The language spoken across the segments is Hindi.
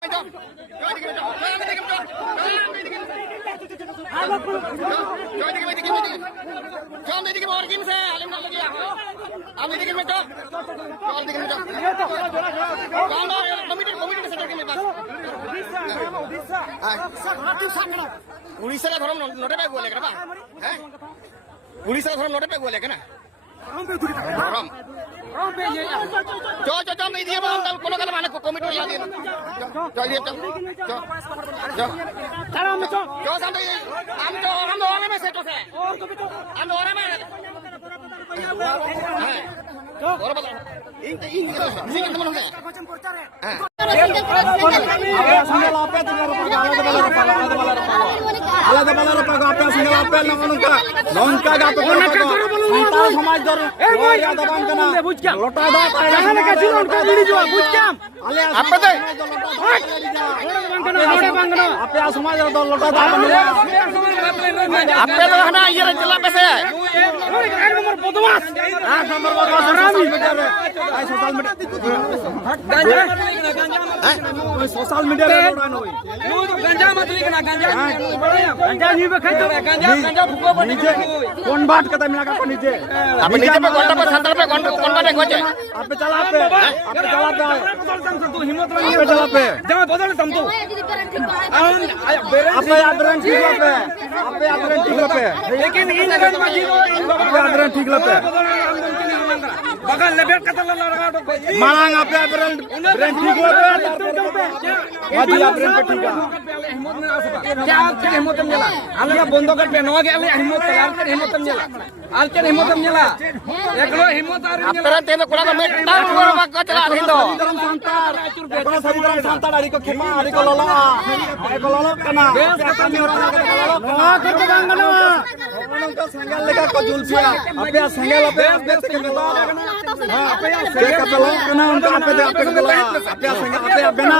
उड़ीसा का धर्म नोटे पे बोले क्या हैं उड़ीसा का धर्म नोटे पे बोले क्या ना धर्म जो जो जो नहीं दिया हम कल कोनो कल माने कमिटी ला दिया जो ये जो चलो हम जो हम में से तो से हम और में और बता ini teman saya social media गांजा मत लिखना गांजा नहीं बखाई गांजा फुको पर नीचे कौन बात करता मिला का नीचे आप नीचे पे घंटा पर सेंटर पे कौन बात है खोजे आप पे चला पे तू हिम्मत नहीं पे चला पे जमा बदल तुम तो आप पे आदरण ठीक पे आप पे आदरण ठीक पे लेकिन इन जगह में जीरो आदरण ठीक पे बगल लेबेट कतल लगा दो मांग आप आदरण ब्रेन ठीक पे माजी आदरण पे ठीक हिम्मत में आ सका क्या हिम्मत में चला आलिया बंद कर पे नवा के आलिया हिम्मत आलके हिम्मत में चला आलके हिम्मत में चला एकलो हिम्मत आर आपरा तेन कोला का मेटा कोला का चला हिंदो संतार अपना सभी धर्म संतार आरी को खेमा आरी को लला कना नवा के गंगना उनका संगल लेका को जुलसिया आपे संगल आपे बेस के मेला आपे संगल का पेलो कना उनका आपे के पेलो आपे संगल आपे बेना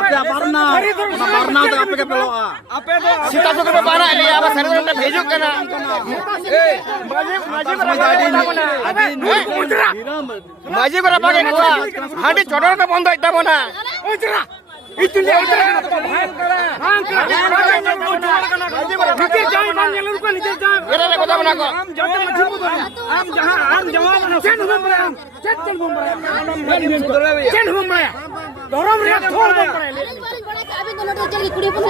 आपे बारना तो आपे के पेलो आपे तो सीता सुकर पे बारा ले अब सरवर में भेजो कना माजी को रपागे कला हांडी छोड़ो पे बंद होइता बोना उजरा इतने उजरा हां नीचे जाए मान ले रुको नीचे जा मेरे ले কথা বনা কো আম যাতে মজবুত আম जहां আম জওয়াব না চেন হুম বড় আম চেন হুম বড় চেন হুম বড় ধরম রে থোর বড় আবি दोनों तो चल कुड़ी पन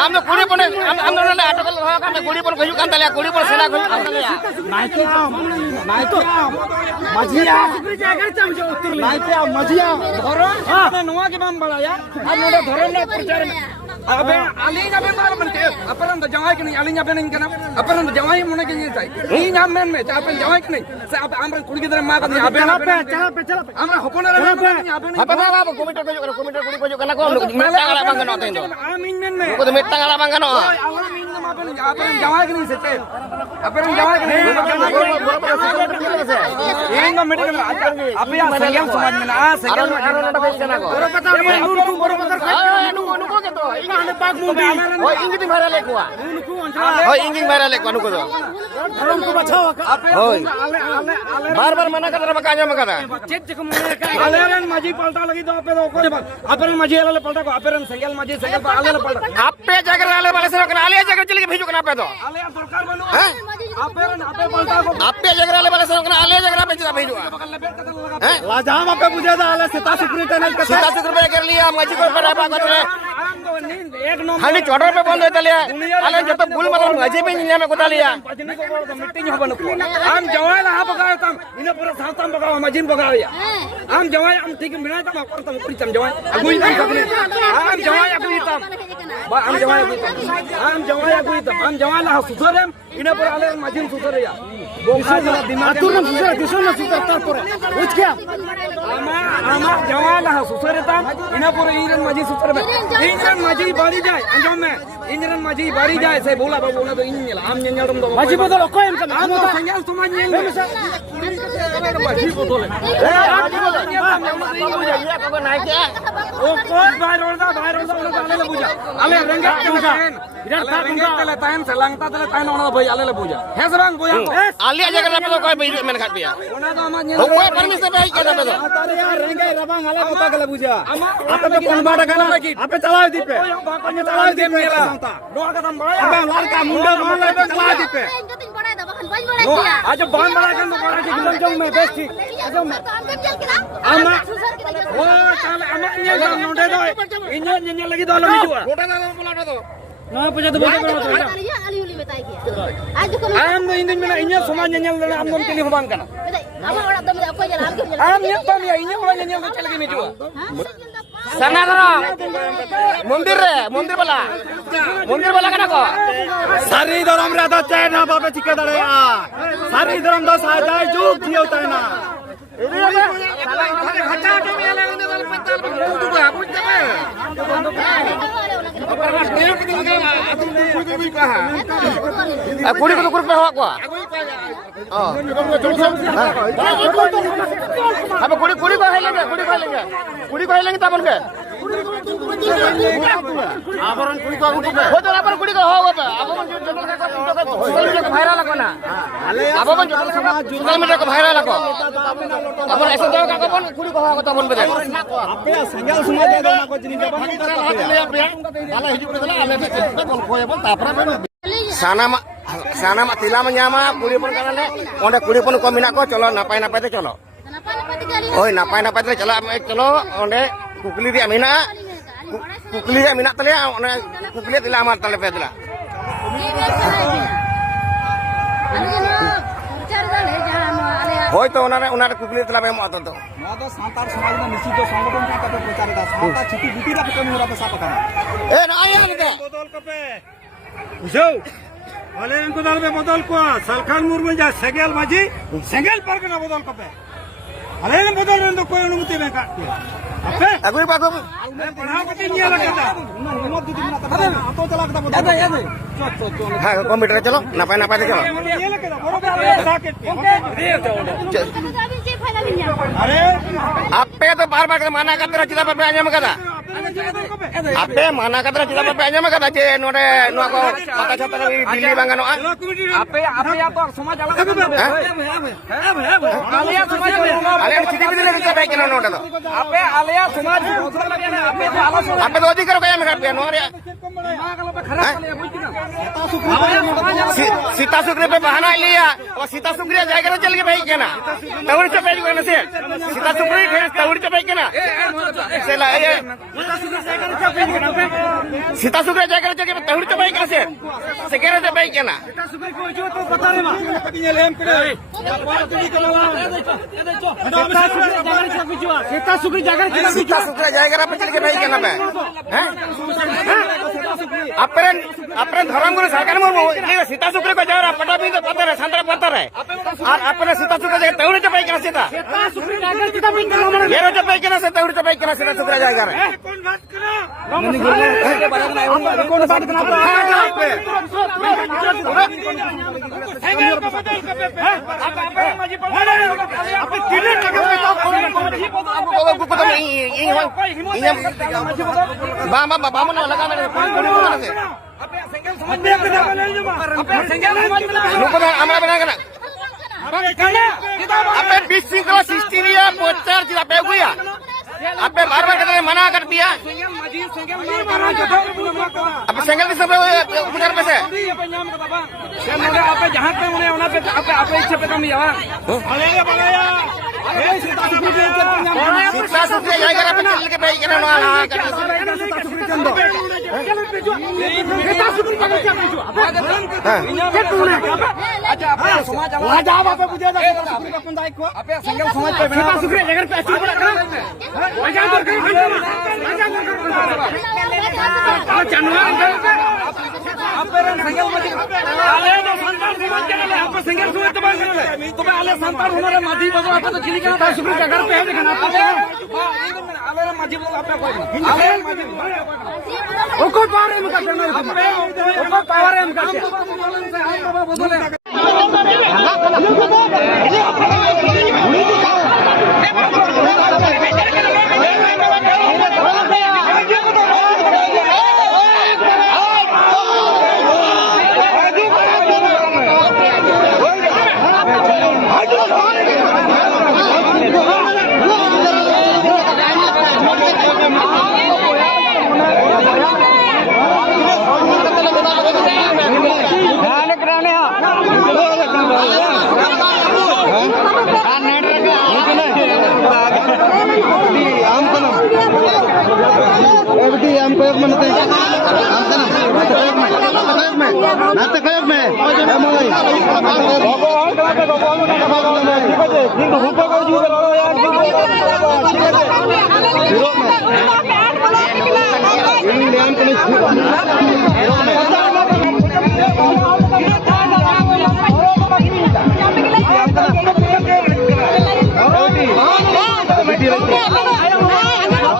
आम तो कुड़ी पन आम दोनों ने आटो लगा का कुड़ी पन खजु कांता ले कुड़ी पन सेना खजु कांता ले नाइ तो मजिया जागर चाम जो उत्तर नाइ पे मजिया धरम ने नवा के बाम बड़ाया अब नोडे धरम ने प्रचार अबे आलिंग अबे मार मनते अपरन तो जवाई के नहीं आलिंग अबे नहीं करना अपरन तो जवाई मोने के ये चाहिए ई नाम में अपन जवाई के नहीं से अब आमरन कुड़ी के तरह मां का अबे चला पे हमरा हपन रे अबे नहीं हपन बाप कमिटी को जो करना को मेटा गाला बांगनो तेंदो आम इन में को तो मेटा गाला बांगनो आलम इन में अपन जवाई के नहीं से अपरन जवाई के नहीं ये इन मेटा अबे संगम समाज में आ संगम बरो पता बरो पता नुको के तो ane pak mumbi hoy ingin marale kuwa hoy ingin marale kuwa nuko do धर्म को बचाओ होय बार बार मना कर रहा काजा मकरा चेक चेक मना का आलेरन माजी पलटा लगी तो आपे को आपन माजी आले पलटा को आपन संगल माजी संगल आले पलटा आपे जगह आले वाले से आले जगह चल के भेजो कना पे तो आले सरकार बनो आपन आपे पलटा को आपे जगह आले वाले से आले जगह पे भेजो हैं लाजाम आपे बुझे दा आले 87 रुपए नहीं 87 रुपए कर लिया माजी को पड़ा कर हानी छोड़ो पे बंद होता लिया आले जब बुल मतलब माजी पे निया में कोता लिया मीटिंग हबन को आम जवाई ला बगाव तम इने पूरा सातम बगाव मजिन बगाव या आम जवाई आम ठीक बिना तम अपन तम पूरी तम जवाई अगुई तम सकने आम जवाई अगुई तम आम जवाई अगुई तम आम जवाई अगुई तम आम जवाई ला सुसरम इने पूरा आले मजिन सुसर या बोखा जला दिमाग तुरन सुसर दिसो ना सुसर तर पूरा उठ क्या आमा जवाई ला सुसर तम इने पूरा इरन मजिन सुसर में इरन मजिन बारी जाए अंजम में इंजन मजी बारी जाए से बोला बाबू ना तो इंजन आम इंजन दो मजी बदल कोई हम आम तो संगल तुम इंजन मजी बदल मजी बदल ये को नहीं क्या ओ कोई बाहर रोड़ा le puja. Ale rengga puja. Idan ta rengga tele tahan selangta tele tahan ona bhai ale le puja. Hai sabang puja. Ali aja kan ape to koi bhai men khat pia. Ona to ama nyel. Hoi permission bhai kada pe to. Tare yaar rengga rabang ale kota kale puja. Ape to kon bada kana ape chalao dipe. Ape chalao dipe mela. Doa kadam bada. Ape larka munda mala ape chalao dipe. Aja bahan bada kan to bada ki gilam jong me best ठीक. Aja me. Ama. Oh, kale ama nyel nonde do. Inyo nyel lagi do lo mijua. Kota na pula do. Na puja to bote ko to. Ali uli betai ki. Aaj ko am no indin mena inyo समाज nyel na am nom tili hobang kana. Ama ora dam apa ya am ke. Am nyel to ya inyo ora nyel ko chalagi mijua. Sana dara. Mundir bala kana ko. Sari doram ra do chena babe chike dare ya. Sari doram do sajai juk jiyo tai na. Kuri ko kurpe hawak ko. Apa kuri ko helenge, kuri ko helenge tabon ke. Abaran kuri ko agun ke. Hoto abar kuri ko hawak apa? Abaran jodol ka social media ko viral ko na. Abaran jodol ka social media ko viral ko. Abar ese do ka kon kuri ko hawak tabon bede. Ape sangal suma de do na ko jini jaban ka apa. Ala hiju ko dala ale te kon koye bon tapra sana ma tila menyama kuri pun kanane onde kuri pun ko minak ko colo napai te colo. Oi napai te colo onde kukli dia mina tele onde kukli tila amar tele pedla. Hoi to onare kukli tila be mo to. Noa do santar samaj na misi do sangoton ka kate prochar da santa chiti buti ra kami ora pesa pakana. Na aya le bodol kape. Bujo. Ale enko dalbe bodol ko Salkhan Murmu ja Segel Maji Segel pargana bodol kape. Ale en bodol rendo ko অনুমতি be ka. Ape agui ba ko. Padhao ko niya lagata. Nomor du din na ta ato chala ka bodol. Ha computer chalo napai te chalo. Ape to बार-बार mana katra chila pape anyam kada. Ape mana katra chila pape anyam kada je nore no ko kata chata Delhi bangano. Ape ya to samaj ala. Alia samaj alia chiti bidile kita baik no nota to. Ape alia samaj ape to odi karo kaya me kape no re. Sita sukri पे बहाना लिया और सीता सुक्री जाएगा तो चल के भाई क्या ना तवड़ चपाई करने से सीता सुक्री तवड़ चपाई क्या ना चला ये सीता सुक्री जाएगा तो चल के तवड़ चपाई करने से सेकेंड चपाई क्या ना सीता सुक्री जाएगा तो चल के भाई क्या ना पे अपने धर्म गुरु सरकार में सीता सुक्री को जा रहा पटा भी तो पता है संतरा पता है और अपने सीता सुक्री जाएगा तवड़ चपाई करने से सीता सुक्री जाएगा सीता भी ये रो चपाई करने से तवड़ चपाई करने से सुक्री जाएगा कौन बात करो कौन बात apa bising kalau sistem dia bocor tidak pegu ya apa baru kita mana akan dia apa senggel di sebelah benar pese apa jahat pe mune ona pe apa ichha pe kami ya Sita Sukri जाएगा ना चल के भाई करना वाला अच्छा आपका समाज राजा बापे पूजा दा सुक्री का पंदाई को आपे संगम समाज पे सीता सुक्री जगह पे ऐसी बोला कर राजा दर कर जानवर आपे संगम मजी आले तो संतान समाज के लिए आपे संगम समाज तबाह कर ले तो आले संतान हमारे माधी बगो आपे तो चिली का सुक्री का घर पे है देखना आपे आले माधी बगो आपे कोई आले माधी ओको पारे में का करना ओको पारे में का बोले Ini